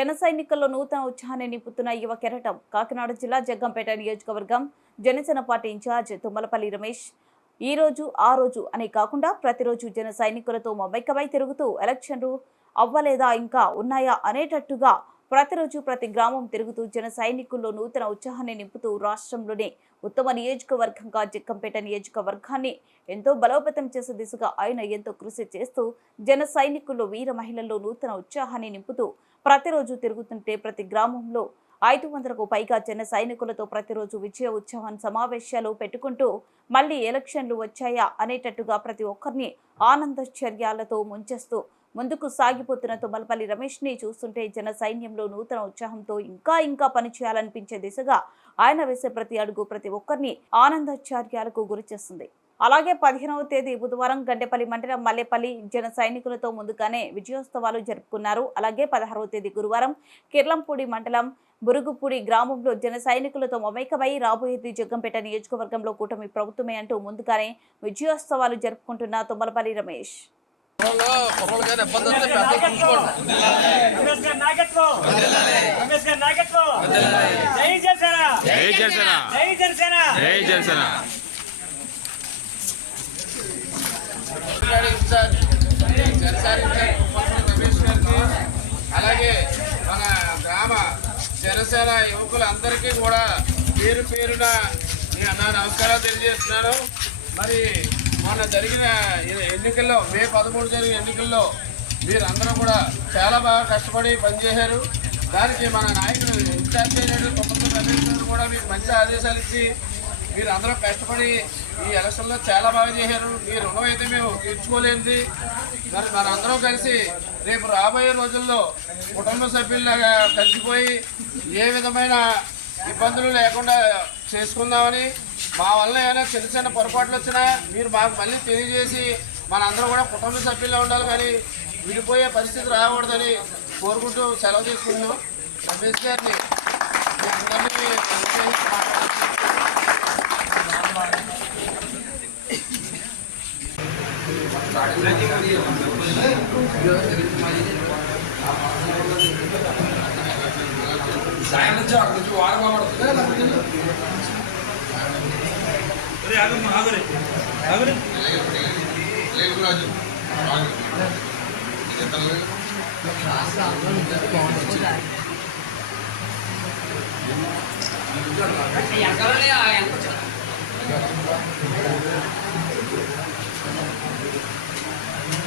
జన సైనికుల్లో నూతన ఉత్సాహాన్ని నింపుతున్న యువ కెరటం కాకినాడ జిల్లా జగ్గంపేట నియోజకవర్గం జనసేన పార్టీ ఇన్ఛార్జ్ తుమ్మలపల్లి రమేష్ ఈ రోజు ఆ రోజు అని కాకుండా ప్రతిరోజు జన సైనికులతో మమైకమై తిరుగుతూ ఎలక్షన్లు అవ్వలేదా ఇంకా ఉన్నాయా అనేటట్టుగా ప్రతిరోజు ప్రతి గ్రామం తిరుగుతూ జన సైనికుల్లో నూతన ఉత్సాహాన్ని నింపుతూ రాష్ట్రంలోనే ఉత్తమ నియోజకవర్గంగా జగ్గంపేట నియోజకవర్గాన్ని ఎంతో బలోపేతం చేసే దిశగా ఆయన ఎంతో కృషి చేస్తూ జన సైనికుల్లో వీర మహిళల్లో నూతన ఉత్సాహాన్ని నింపుతూ ప్రతిరోజు తిరుగుతుంటే ప్రతి గ్రామంలో 500కు పైగా జన సైనికులతో ప్రతిరోజు విజయ ఉత్సవం సమావేశాలు పెట్టుకుంటూ మళ్లీ ఎలక్షన్లు వచ్చాయా అనేటట్టుగా ప్రతి ఒక్కరిని ఆనందచర్యాలతో ముంచేస్తూ ముందుకు సాగిపోతున్న తుమ్మలపల్లి రమేష్ ని చూస్తుంటే జన సైన్యంలో నూతన ఉత్సాహంతో ఇంకా పనిచేయాలనిపించే దిశగా ఆయన వేసే ప్రతి అడుగు ప్రతి ఒక్కరిని ఆనందచర్యాలకు గురిచేస్తుంది. అలాగే 15వ తేదీ బుధవారం గండేపల్లి మండలం మల్లేపల్లి జన సైనికులతో ముందుగానే విజయోత్సవాలు జరుపుకున్నారు. అలాగే 16వ తేదీ గురువారం కిర్లంపూడి మండలం బురుగుపూడి గ్రామంలో జన సైనికులతో మమైకమై రాబోయేది జగ్గంపేట నియోజకవర్గంలో కూటమి ప్రభుత్వమే అంటూ ముందుగానే విజయోత్సవాలు జరుపుకుంటున్న తుమ్మలపల్లి రమేష్ అలాగే మన గ్రామ జనసేన యువకులందరికీ కూడా పేరు పేరున నా నమస్కారాలు తెలియజేస్తున్నాను. మరి మొన్న జరిగిన ఎన్నికల్లో మే 13 జరిగిన ఎన్నికల్లో మీరందరూ కూడా చాలా బాగా కష్టపడి పనిచేశారు. దానికి మన నాయకుడు ఇన్ఛార్జ్ అయినట్టు కూడా మీకు మంచి ఆదేశాలు ఇచ్చి మీరు అందరూ కష్టపడి ఈ ఎలక్షన్లో చాలా బాగా చేశారు. మీ రుణం అయితే మేము తీర్చుకోలేనిది. మరి మనందరం కలిసి రేపు రాబోయే రోజుల్లో కుటుంబ సభ్యుల్లాగా కలిసిపోయి ఏ విధమైన ఇబ్బందులు లేకుండా చేసుకుందామని, మా వల్ల ఏమైనా చిన్న చిన్న పొరపాట్లు వచ్చినా మీరు మాకు మళ్ళీ తెలియజేసి మనందరూ కూడా కుటుంబ సభ్యుల్లో ఉండాలి, కానీ విడిపోయే పరిస్థితి రాకూడదని కోరుకుంటూ సెలవు తీసుకుంటున్నాం. రమేష్ గారిని అందరినీ ఎక్కడ